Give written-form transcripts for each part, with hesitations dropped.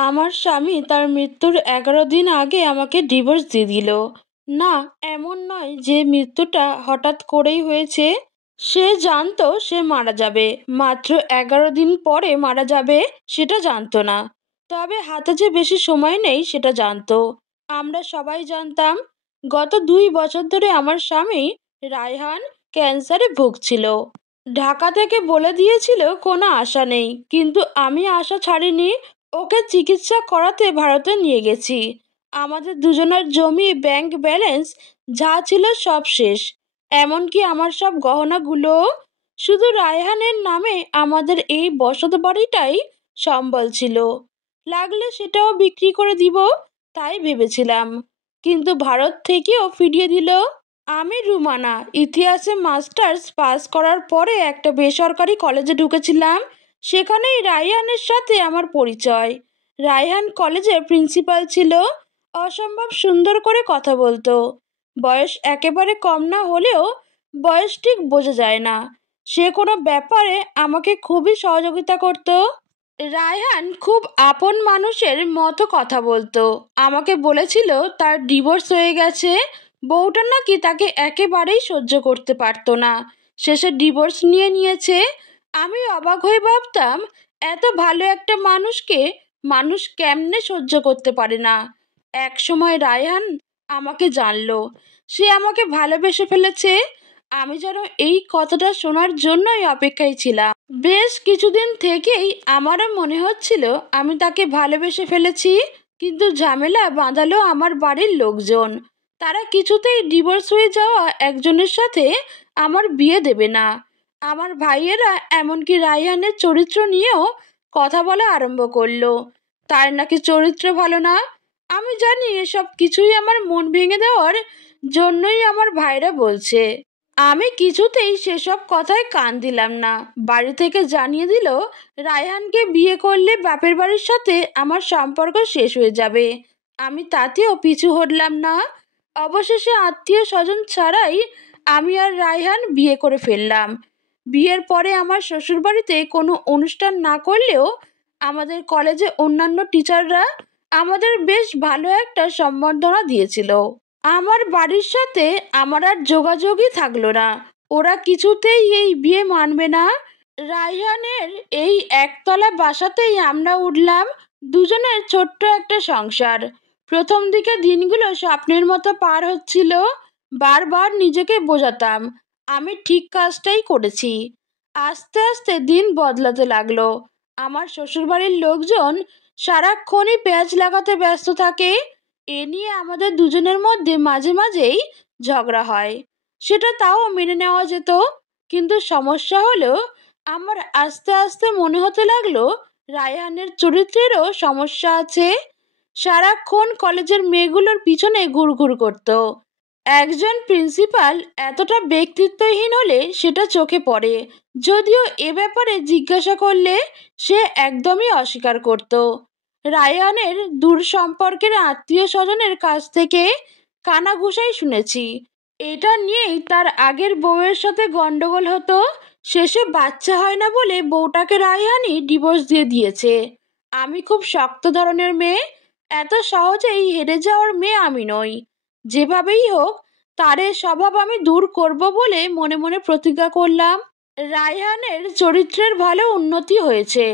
আমার স্বামী তার মৃত্যুর 11 দিন আগে আমাকে ডিভোর্স দিয়ে দিল। না, এমন নয় যে মৃত্যুটা হঠাৎ করেই হয়েছে। সে জানতো সে মারা যাবে, মাত্র 11 দিন পরে মারা যাবে সেটা জানতো না। তবে হাতে যে বেশি সময় নেই সেটা জানতো। আমরা সবাই জানতাম। গত 2 বছর ধরে আমার স্বামী রায়হান ক্যান্সারে ভুগছিল। ঢাকা থেকে বলে দিয়েছিল কোনো আশা নেই, কিন্তু আমি আশা ছাড়িনি। ওকে চিকিৎসা করাতে ভারতে নিয়ে গেছি। আমাদের দুজনের জমি, ব্যাংক ব্যালেন্স যা ছিল সব শেষ। এমনকি আমার সব গহনাগুলো। শুধু রায়হানের নামে আমাদের এই বসত বাড়িটাই সম্বল ছিল। লাগলে সেটাও বিক্রি করে দিব তাই ভেবেছিলাম, কিন্তু ভারত থেকেও ফিরিয়ে দিল। আমি রুমানা ইতিহাসে মাস্টার্স পাস করার পরে একটা বেসরকারি কলেজে ঢুকেছিলাম। সেখানেই রায়হানের সাথে আমার পরিচয়। রায়হান কলেজের প্রিন্সিপাল ছিল। অসম্ভব সুন্দর করে কথা বলতো। বয়স একেবারে কম না হলেও বয়স ঠিক বোঝা যায় না। সে কোনো ব্যাপারে আমাকে খুবই সহযোগিতা করত। রায়হান খুব আপন মানুষের মতো কথা বলতো। আমাকে বলেছিল তার ডিভোর্স হয়ে গেছে। বউটা নাকি তাকে একেবারেই সহ্য করতে পারতো না। শেষে ডিভোর্স নিয়ে নিয়েছে। আমি অবাক হয়ে ভাবতাম, এত ভালো একটা মানুষকে মানুষ কেমনে সহ্য করতে পারে না। এক সময় রায়হান আমাকে জানলো, সে আমাকে ভালোবেসে ফেলেছে। আমি যেন এই কথাটা শোনার জন্যই অপেক্ষায় ছিলাম। বেশ কিছুদিন থেকেই আমারও মনে হচ্ছিল আমি তাকে ভালোবেসে ফেলেছি, কিন্তু ঝামেলা বাঁধালো আমার বাড়ির লোকজন। তারা কিছুতেই ডিভোর্স হয়ে যাওয়া একজনের সাথে আমার বিয়ে দেবে না। আমার ভাইয়েরা এমনকি রায়হানের চরিত্র নিয়েও কথা বলা আরম্ভ করলো। তার নাকি চরিত্র ভালো না। আমি জানি এসব কিছুই আমার মন ভেঙে দেওয়ার জন্যই আমার ভাইরা বলছে। আমি কিছুতেই সেসব কথায় কান দিলাম না। বাড়ি থেকে জানিয়ে দিল রায়হানকে বিয়ে করলে বাপের বাড়ির সাথে আমার সম্পর্ক শেষ হয়ে যাবে। আমি তাতেও পিছু হটলাম না। অবশেষে আত্মীয় স্বজন ছাড়াই আমি আর রায়হান বিয়ে করে ফেললাম। বিয়ের পরে আমার শ্বশুরবাড়িতে কোনো অনুষ্ঠান না করলেও আমাদের কলেজে অন্যান্য টিচাররা আমাদের বেশ ভালো একটা সম্বর্ধনা দিয়েছিল। আমার বাড়ির সাথে আমার আর যোগাযোগই থাকলো না। ওরা কিছুতেই এই বিয়ে মানবে না। রায়হানের এই একতলা বাসাতেই আমরা উঠলাম। দুজনের ছোট্ট একটা সংসার। প্রথম দিকে দিনগুলো স্বপ্নের মতো পার হচ্ছিল। বারবার নিজেকে বোঝাতাম আমি ঠিক কাজটাই করেছি। আস্তে আস্তে দিন বদলাতে লাগলো। আমার শ্বশুরবাড়ির লোকজন সারাক্ষণই পেঁয়াজ লাগাতে ব্যস্ত থাকে। এ নিয়ে আমাদের দুজনের মধ্যে মাঝে মাঝেই ঝগড়া হয়। সেটা তাও মেনে নেওয়া যেত, কিন্তু সমস্যা হলো আমার আস্তে আস্তে মনে হতে লাগলো রায়হানের চরিত্রেরও সমস্যা আছে। সারাক্ষণ কলেজের মেয়েগুলোর পিছনে ঘুরঘুর করত। একজন প্রিন্সিপাল এতটা ব্যক্তিত্বহীন হলে সেটা চোখে পড়ে। যদিও এ ব্যাপারে জিজ্ঞাসা করলে সে একদমই অস্বীকার করত। রায়হানের দূর সম্পর্কের আত্মীয় স্বজনের কাছ থেকে কানাঘুষাই শুনেছি। এটা নিয়েই তার আগের বউয়ের সাথে গন্ডগোল হতো। শেষে বাচ্চা হয় না বলে বউটাকে রায়হানই ডিভোর্স দিয়ে দিয়েছে। আমি খুব শক্ত ধরনের মেয়ে। এত সহজেই হেরে যাওয়ার মেয়ে আমি নই। যেভাবেই হোক তার এ স্বভাব আমি দূর করব বলে মনে মনে প্রতিজ্ঞা করলাম। রায়হানের চরিত্রের ভালো উন্নতি হয়েছে।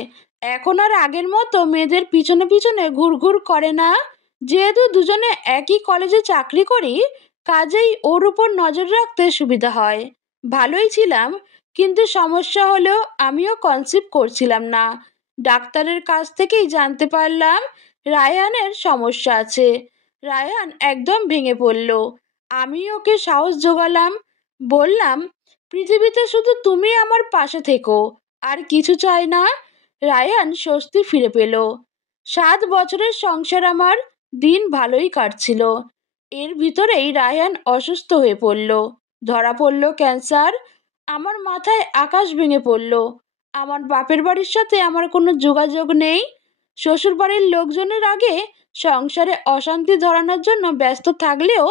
এখন আর আগের মতো মেয়েদের পিছনে পিছনে ঘুরঘুর করে না। যেহেতু দুজনে একই কলেজে চাকরি করি, কাজেই ওর উপর নজর রাখতে সুবিধা হয়। ভালোই ছিলাম, কিন্তু সমস্যা হলো আমিও কনসিভ করছিলাম না। ডাক্তারের কাছ থেকেই জানতে পারলাম রায়হানের সমস্যা আছে। রায়হান একদম ভেঙে পড়ল। আমি ওকে সাহস জোগালাম। বললাম, পৃথিবীতে শুধু তুমি আমার পাশে থেকো, আর কিছু চাই না। রায়হান স্বস্তি ফিরে পেল। 7 বছরের সংসার আমার। দিন ভালোই কাটছিল। এর ভিতরেই রায়হান অসুস্থ হয়ে পড়ল। ধরা পড়ল ক্যান্সার। আমার মাথায় আকাশ ভেঙে পড়ল। আমার বাপের বাড়ির সাথে আমার কোনো যোগাযোগ নেই। শ্বশুর বাড়ির লোকজনের আগে সংসারে অশান্তি ধরানোর জন্য ব্যস্ত থাকলেও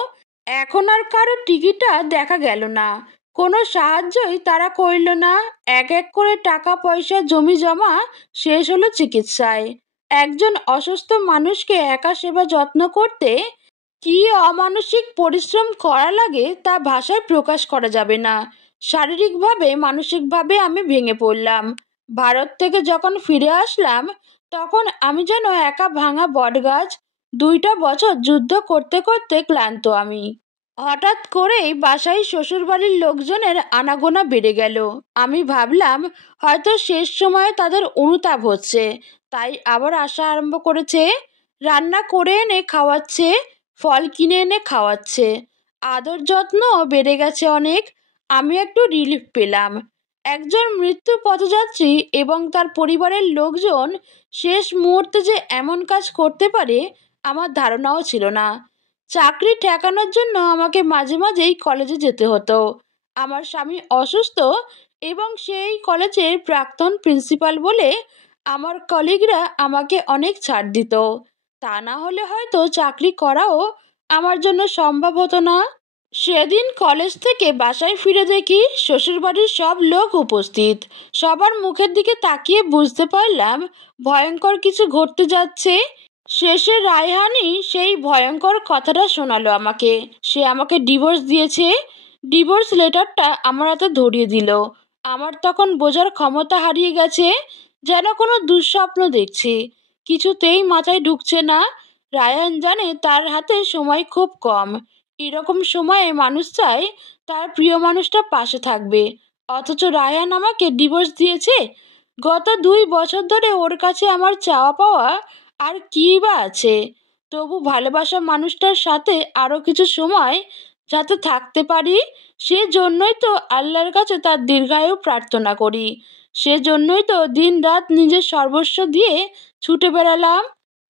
এখন আর কারো টিকিটা দেখা গেল না। কোনো সাহায্যই তারা করল না। এক এক করে টাকা পয়সা জমি জমা শেষ হলো চিকিৎসায়। একজন অসুস্থ মানুষকে একা সেবা যত্ন করতে কি অমানসিক পরিশ্রম করা লাগে তা ভাষায় প্রকাশ করা যাবে না। শারীরিকভাবে মানসিকভাবে আমি ভেঙে পড়লাম। ভারত থেকে যখন ফিরে আসলাম তখন আমি যেন একা ভাঙা বটগাছ। 2টা বছর যুদ্ধ করতে করতে ক্লান্ত আমি। হঠাৎ করেই বাসায় শ্বশুরবাড়ির লোকজনের আনাগোনা বেড়ে গেল। আমি ভাবলাম হয়তো শেষ সময়ে তাদের অনুতাপ হচ্ছে, তাই আবার আসা আরম্ভ করেছে। রান্না করে এনে খাওয়াচ্ছে, ফল কিনে এনে খাওয়াচ্ছে, আদর যত্ন বেড়ে গেছে অনেক। আমি একটু রিলিফ পেলাম। একজন মৃত্যু পথযাত্রী এবং তার পরিবারের লোকজন শেষ মুহূর্তে যে এমন কাজ করতে পারে আমার ধারণাও ছিল না। চাকরি ঠেকানোর জন্য আমাকে মাঝে মাঝেই কলেজে যেতে হতো। আমার স্বামী অসুস্থ এবং সেই কলেজের প্রাক্তন প্রিন্সিপাল বলে আমার কলিগরা আমাকে অনেক ছাড় দিত। তা না হলে হয়তো চাকরি করাও আমার জন্য সম্ভব হতো না। সেদিন কলেজ থেকে বাসায় ফিরে দেখি শ্বশুরবাড়ির সব লোক উপস্থিত। সবার মুখের দিকে তাকিয়ে বুঝতে পারলাম ভয়ঙ্কর কিছু ঘটতে যাচ্ছে। শেষে রায়হানই সেই ভয়ঙ্কর কথাটা শোনালো আমাকে। সে আমাকে ডিভোর্স দিয়েছে। ডিভোর্স লেটারটা আমার হাতে ধরিয়ে দিল। আমার তখন বোঝার ক্ষমতা হারিয়ে গেছে, যেন কোনো দুঃস্বপ্ন দেখছি। কিছুতেই মাথায় ঢুকছে না। রায়হান জানে তার হাতে সময় খুব কম। এরকম সময়ে মানুষ চায় তার প্রিয় মানুষটা পাশে থাকবে, অথচ রায়হান আমাকে ডিভোর্স দিয়েছে। গত 2 বছর ধরে ওর কাছে আমার চাওয়া পাওয়া আর কী বা আছে? তবু ভালোবাসা মানুষটার সাথে আরও কিছু সময় যাতে থাকতে পারি, সেজন্যই তো আল্লাহর কাছে তার দীর্ঘায়ু প্রার্থনা করি। সেজন্যই তো দিন রাত নিজের সর্বস্ব দিয়ে ছুটে বেড়ালাম।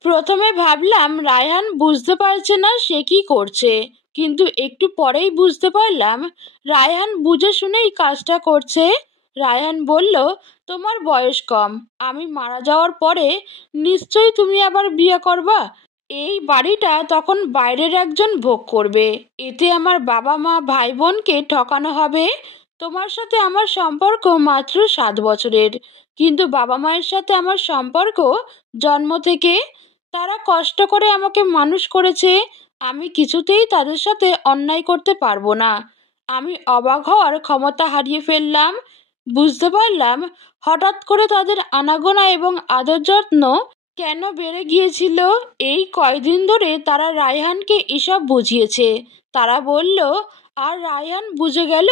প্রথমে ভাবলাম রায়হান বুঝতে পারছে না সে কি করছে, কিন্তু একটু পরেই বুঝতে পারলাম রায়হান বুঝে শুনেই কাজটা করছে। রায়হান বলল, তোমার বয়স কম, আমি মারা যাওয়ার পরে নিশ্চয়ই তুমি আবার বিয়ে করবা। এই বাড়িটা তখন বাইরের একজন ভোগ করবে। এতে আমার বাবা মা ভাই বোনকে ঠকানো হবে। তোমার সাথে আমার সম্পর্ক মাত্র 7 বছরের, কিন্তু বাবা মায়ের সাথে আমার সম্পর্ক জন্ম থেকে। তারা কষ্ট করে আমাকে মানুষ করেছে। আমি কিছুতেই তাদের সাথে অন্যায় করতে পারবো না। আমি অবাক হওয়ার ক্ষমতা হারিয়ে ফেললাম। বুঝতে পারলাম হঠাৎ করে তাদের আনাগোনা এবং আদর যত্ন কেন বেড়ে গিয়েছিল। এই কয়দিন ধরে তারা রায়হানকে এসব বুঝিয়েছে। তারা বলল, আর রায়হান বুঝে গেল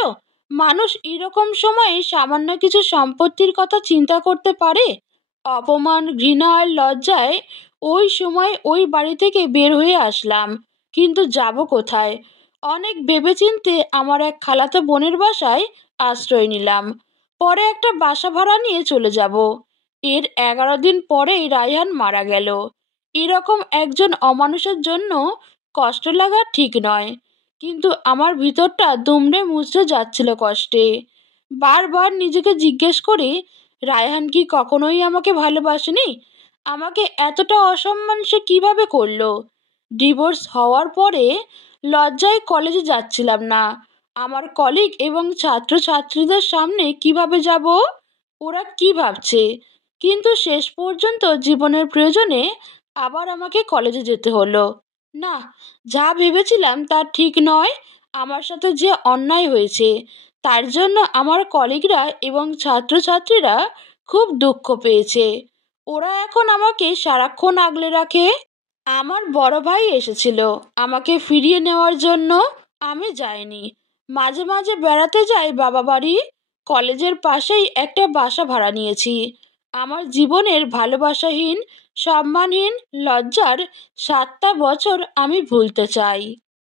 মানুষ এরকম সময়ে সামান্য কিছু সম্পত্তির কথা চিন্তা করতে পারে। অপমান, ঘৃণা আর লজ্জায় ওই সময় ওই বাড়ি থেকে বের হয়ে আসলাম। কিন্তু যাব কোথায়? অনেক ভেবেচিন্তে আমার এক খালাতো বোনের বাসায় আশ্রয় নিলাম। পরে একটা বাসা ভাড়া নিয়ে চলে যাব। এর 11 দিন পরেই রায়হান মারা গেল। এরকম একজন অমানুষের জন্য কষ্ট লাগা ঠিক নয়, কিন্তু আমার ভিতরটা দুমড়ে মুচড়ে যাচ্ছিল কষ্টে। বারবার নিজেকে জিজ্ঞেস করি, রায়হান কি কখনোই আমাকে ভালোবাসেনি? আমাকে এতটা অসম্মান সে কিভাবে করলো? ডিভোর্স হওয়ার পরে লজ্জায় কলেজে যাচ্ছিলাম না। আমার কলিগ এবং ছাত্রছাত্রীদের সামনে কিভাবে যাব? ওরা কি ভাবছে? কিন্তু শেষ পর্যন্ত জীবনের প্রয়োজনে আবার আমাকে কলেজে যেতে হলো। না, যা ভেবেছিলাম তা ঠিক নয়। আমার সাথে যে অন্যায় হয়েছে তার জন্য আমার কলিগরা এবং ছাত্রছাত্রীরা খুব দুঃখ পেয়েছে। ওরা এখন আমাকে সারাক্ষণ আগলে রাখে। আমার বড় ভাই এসেছিল আমাকে ফিরিয়ে নেওয়ার জন্য। আমি যাইনি। মাঝে মাঝে বেড়াতে যাই বাবা বাড়ি। কলেজের পাশেই একটা বাসা ভাড়া নিয়েছি। আমার জীবনের ভালোবাসাহীন, সম্মানহীন, লজ্জার 7টা বছর আমি ভুলতে চাই।